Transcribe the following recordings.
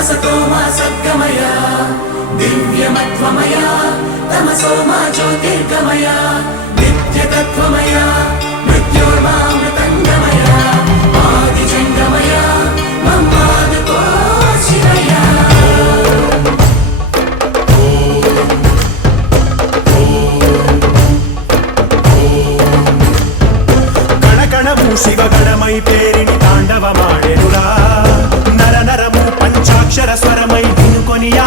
అసతో మా సద్గమయ దివ్యమత్వమయ తమసో మా జ్యోతిర్గమయ నిత్యతత్వమయ మృత్యోర్మామృతంగమయ ఆదిజంగమయ మమ్మాదుకో శివయ గణగణము శివ గణమై పేరిని తాండవమాడెనురా. నర నర చాక్షర స్వరమై వినుకొనియా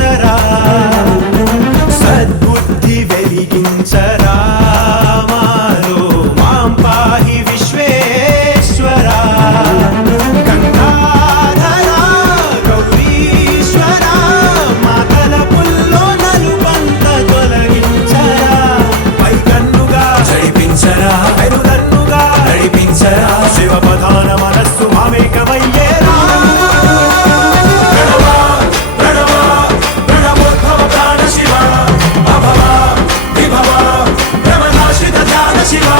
వెలిగించరా సద్బుద్ధి వెలిగించరా? 다시 봐